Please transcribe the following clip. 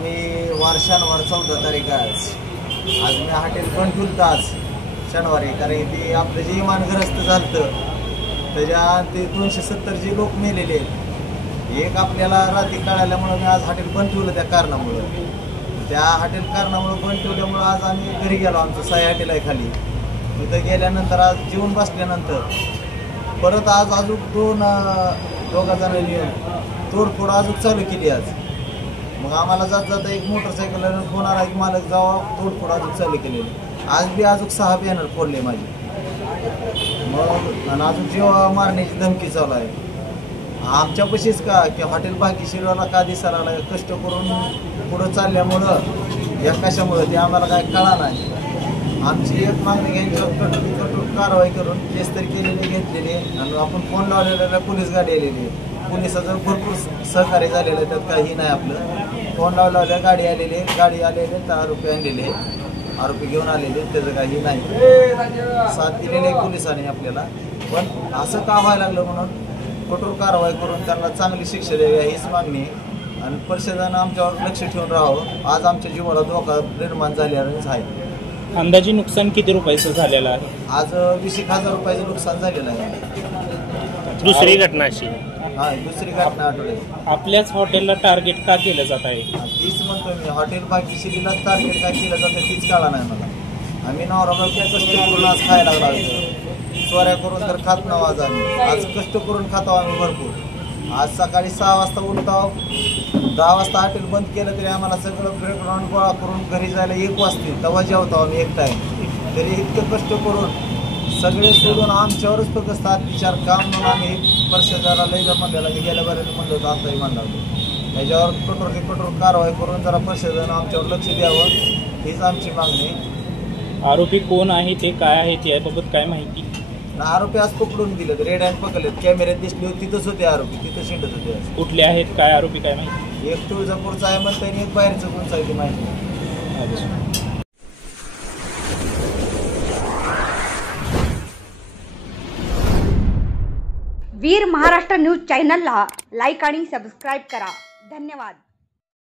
आम्ही वार शनिवार 14 तारीख आज मी हॉटेल बंद ठेवलं आज शनिवारी, कारण ते आपलं जे इमानग्रस्त झालं त्याच्या ते 270 जे लोक मेलेले आहेत. एक आपल्याला रात्री कळाल्यामुळं मी आज हॉटेल बंद ठेवलं त्या कारणामुळं. त्या हॉटेल कारणामुळं बंद ठेवल्यामुळं आज आम्ही घरी गेलो. आमचं साई हॉटेल आहे खाली. तिथं गेल्यानंतर आज जेवून बसल्यानंतर परत आज अजून दोघा जणांनी येऊन तोडफोड अजून चालू केली आज. मग आम्हाला जात जाता एक मोटरसायकलवर फोन आला की मालक जावा, तोडफोड अजून चालू केलेली. आज बी अजून 6 बॅनर फोडले माझे. मग आणि अजून जीव मारण्याची धमकी चालू आहे. आमच्यापाशीच का की हॉटेल भाग्यश्रीला का दिसायला लागला, कष्ट करून पुढं चालल्यामुळं या कशामुळं ते आम्हाला काय कळा नाही. आमची एक मागणी घ्यायच्यावर कठोर कारवाई करून केस तरी केलेली घेतलेली आणि आपण फोन लावलेला पोलीस गाडी आलेली. पोलिसाचं भरपूर सहकार्य झालेलं आहे, त्यात काही नाही. आपलं फोन लावल्या गाडी आलेली 10 रुपये आणलेले, आरोपी घेऊन आलेले, त्याचं काही नाही. साथ दिलेली पोलिसांनी आपल्याला. पण असं का व्हायला लागलं म्हणून कठोर कारवाई करून त्यांना चांगली शिक्षा द्यावी हीच मागणी आहे. आणि परिषदेनं आमच्यावर लक्ष ठेवून राहावं. आज आमच्या जीवाला धोका निर्माण झालेलाच आहे. अंदाजे नुकसान किती रुपयाचं झालेलं आहे? आज 20,000 रुपयाचं नुकसान झालेलं आहे. दुसरी घटना अशी दुसरी घटना आठवड्यात आपल्याच हॉटेलला टार्गेट का केलं जात आहे? तीच म्हणतो मी, हॉटेल भाग्यश्रीला टार्गेट का केलं जातं तीच कळा नाही मला. आम्ही नवरा त्या कष्ट करून आज खायला लागला. चोऱ्या करून तर खात नाव आज आम्ही. आज कष्ट करून खातो आम्ही भरपूर. आज सकाळी 6 वाजता उठतो, 10 वाजता हॉटेल बंद केलं तरी आम्हाला सगळं ब्रेकग्राऊंड गोळा करून घरी जायला 1 वाजते. तेव्हा जेवतो आम्ही एक टाईम. तरी इतकं कष्ट करून सगळे सोडून आमच्यावरच फक्त अत्याचार काम म्हणून आम्ही परिषदेला लय म्हणलेला की गेल्या बऱ्याला म्हणलं होतं, आताही म्हणलं होतं. त्याच्यावर कठोर कारवाई करून जरा परिषदेनं आमच्यावर लक्ष द्यावं हीच आमची मागणी. आरोपी कोण आहे, ते काय आहे, याबाबत काय माहिती? आरोपी आज पकडून दिलेत, रेड हँड पकडलेत. कॅमेऱ्यात दिसले होते, तिथंच होते आरोपी, तिथं शिंडत होते. कुठले आहेत, काय आरोपी काय माहिती? एक तुळजापूरचा आहे म्हणता येईल, एक बाहेरचं कोणचं आहे ते माहिती. वीर महाराष्ट्र न्यूज चॅनलला लाईक आणि सबस्क्राईब करा. धन्यवाद.